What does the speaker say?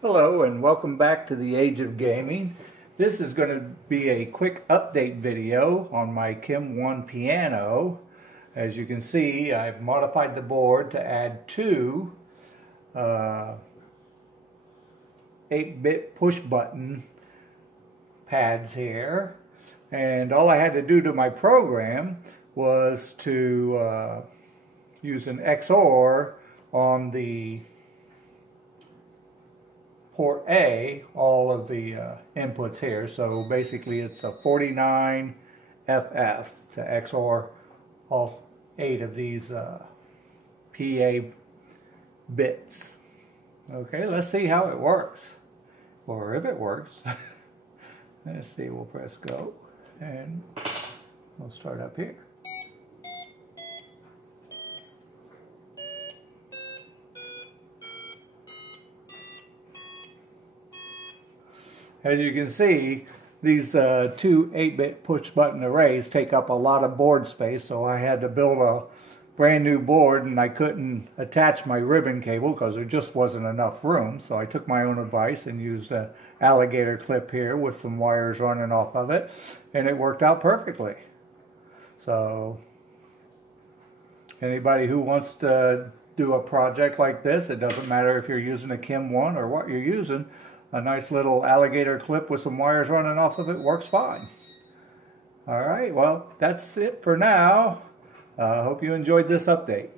Hello and welcome back to the Age of Gaming. This is going to be a quick update video on my KIM-1 piano. As you can see, I've modified the board to add two 8-bit push button pads here. And all I had to do to my program was to use an XOR on the port A, all of the inputs here. So basically it's a 49 FF to XOR all 8 of these PA bits. Okay, let's see how it works, or if it works. Let's see, we'll press go and we'll start up here. As you can see, these two 8-bit push button arrays take up a lot of board space, so I had to build a brand new board, and I couldn't attach my ribbon cable because there just wasn't enough room. So I took my own advice and used an alligator clip here with some wires running off of it, and it worked out perfectly. So anybody who wants to do a project like this, it doesn't matter if you're using a KIM-1 or what you're using, a nice little alligator clip with some wires running off of it works fine. Alright, well, that's it for now. I hope you enjoyed this update.